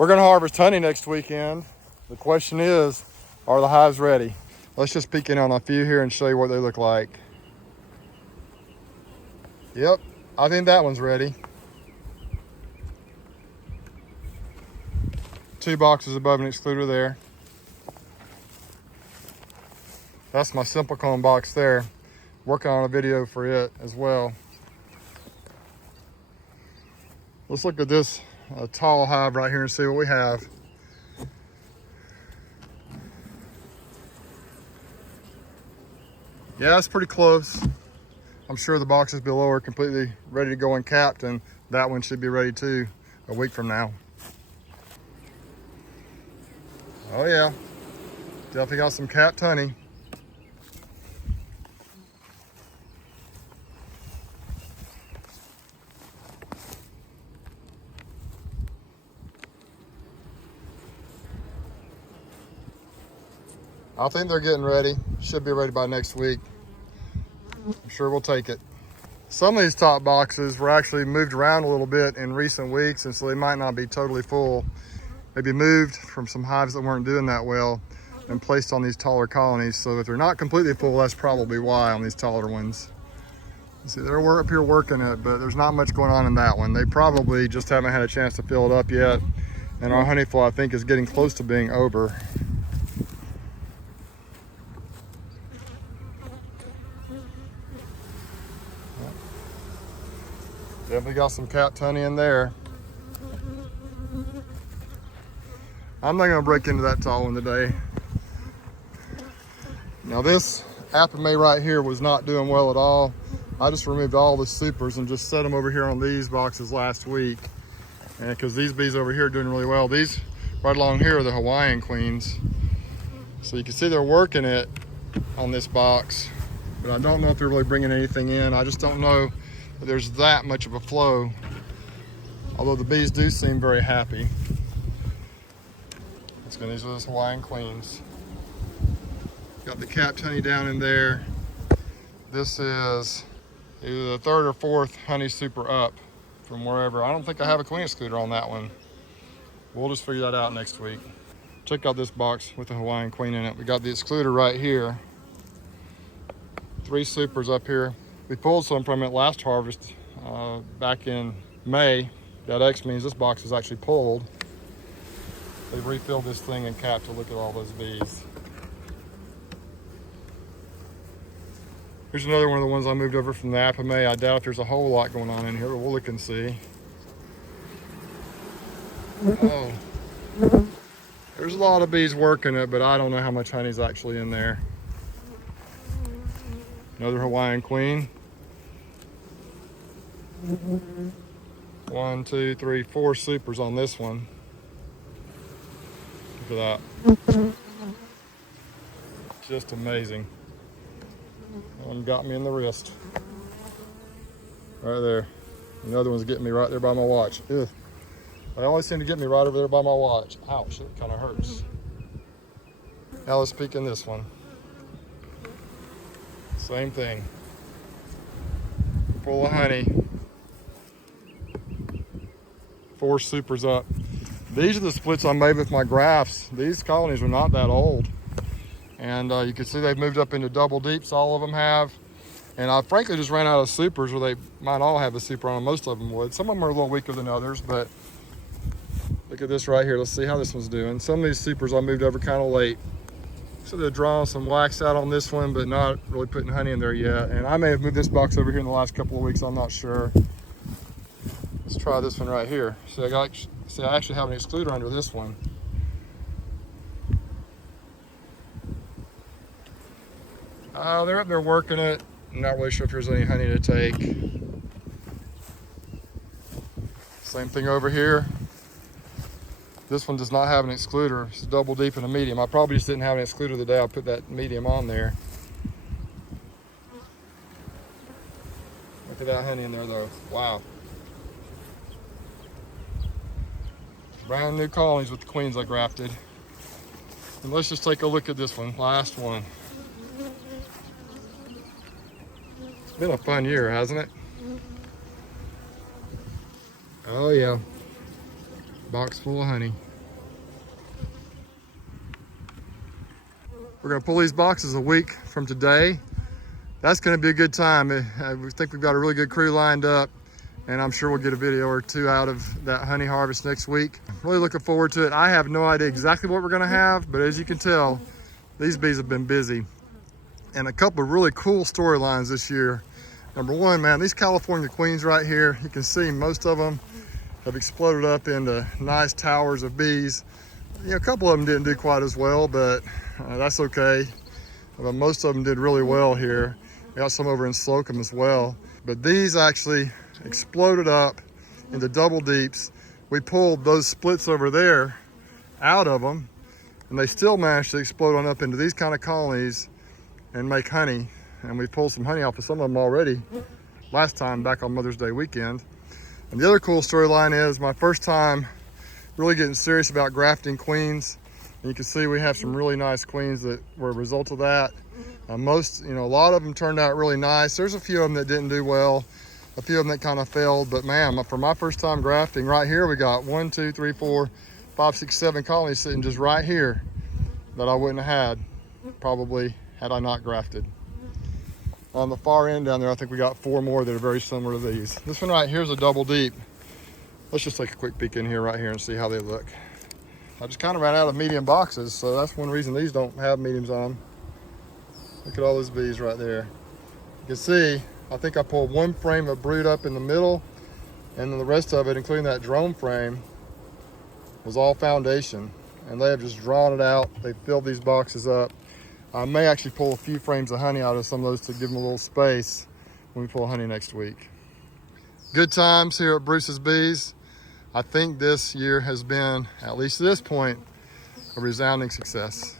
We're gonna harvest honey next weekend. The question is, are the hives ready? Let's just peek in on a few here and show you what they look like. Yep, I think that one's ready. 2 boxes above an excluder there. That's my simple cone box there. Working on a video for it as well. Let's look at this tall hive right here and see what we have. Yeah, it's pretty close. I'm sure the boxes below are completely ready to go and capped, and that one should be ready too a week from now. Oh yeah, definitely got some capped honey. I think they're getting ready. Should be ready by next week. I'm sure we'll take it. Some of these top boxes were actually moved around a little bit in recent weeks, and so they might not be totally full. Maybe moved from some hives that weren't doing that well and placed on these taller colonies. So if they're not completely full, that's probably why on these taller ones. See, they're up here working it, but there's not much going on in that one. They probably just haven't had a chance to fill it up yet. And our honey flow, I think, is getting close to being over. Definitely got some capped honey in there. I'm not gonna break into that tall one today. Now this apame right here was not doing well at all. I just removed all the supers and just set them over here on these boxes last week. And because these bees over here are doing really well. These right along here are the Hawaiian queens. So you can see they're working it on this box, but I don't know if they're really bringing anything in. I just don't know that there's that much of a flow. Although the bees do seem very happy. These are those Hawaiian queens. Got the capped honey down in there. This is either the 3rd or 4th honey super up from wherever. I don't think I have a queen excluder on that one. We'll just figure that out next week. Check out this box with the Hawaiian queen in it. We got the excluder right here. 3 supers up here. We pulled some from it last harvest back in May. That X means this box is actually pulled. They've refilled this thing and capped to look at all those bees. Here's another one of the ones I moved over from the apame. I doubt if there's a whole lot going on in here, but we'll look and see. Oh, there's a lot of bees working it, but I don't know how much honey's actually in there. Another Hawaiian queen. 1, 2, 3, 4 supers on this one. Look at that. Just amazing. One got me in the wrist. Right there. Another one's getting me right there by my watch. Ugh. They always seem to get me right over there by my watch. Ouch, it kind of hurts. Now let's peek in this one. Same thing. Full of honey. 4 supers up. These are the splits I made with my grafts. These colonies are not that old. And you can see they've moved up into double deeps, all of them have. And I frankly just ran out of supers, or they might all have a super on them. Most of them would. Some of them are a little weaker than others, but look at this right here. Let's see how this one's doing. Some of these supers I moved over kind of late. So they're drawing some wax out on this one, but not really putting honey in there yet. And I may have moved this box over here in the last couple of weeks, I'm not sure. Let's try this one right here. See, I actually have an excluder under this one. They're up there working it. I'm not really sure if there's any honey to take. Same thing over here. This one does not have an excluder. It's double deep and a medium. I probably just didn't have an excluder the day I put that medium on there. Look at that honey in there though. Wow. Brand new colonies with the queens I grafted. And let's just take a look at this one, last one. It's been a fun year, hasn't it? Oh yeah. Box full of honey. We're gonna pull these boxes a week from today. That's gonna be a good time. We think we've got a really good crew lined up, and I'm sure we'll get a video or two out of that honey harvest next week. Really looking forward to it. I have no idea exactly what we're gonna have, but as you can tell, these bees have been busy. And a couple of really cool storylines this year. Number one, man, these California queens right here, you can see most of them have exploded up into nice towers of bees. You know, a couple of them didn't do quite as well, but that's okay. But most of them did really well here. We got some over in Slocum as well. But these actually exploded up into double deeps. We pulled those splits over there out of them, and they still managed to explode on up into these kind of colonies and make honey. And we pulled some honey off of some of them already last time back on Mother's Day weekend. And the other cool storyline is my first time really getting serious about grafting queens. And you can see we have some really nice queens that were a result of that. A lot of them turned out really nice. There's a few of them that didn't do well, a few of them that kind of failed, but man, for my first time grafting, right here we got 1, 2, 3, 4, 5, 6, 7 colonies sitting just right here that I wouldn't have had probably had I not grafted. On the far end down there, I think we got 4 more that are very similar to these. This one right here is a double deep. Let's just take a quick peek in here right here and see how they look. I just kind of ran out of medium boxes, so that's one reason these don't have mediums on them. Look at all those bees right there. You can see, I think I pulled 1 frame of brood up in the middle, and then the rest of it, including that drone frame, was all foundation. And they have just drawn it out. They filled these boxes up. I may actually pull a few frames of honey out of some of those to give them a little space when we pull honey next week. Good times here at Bruce's Bees. I think this year has been, at least to this point, a resounding success.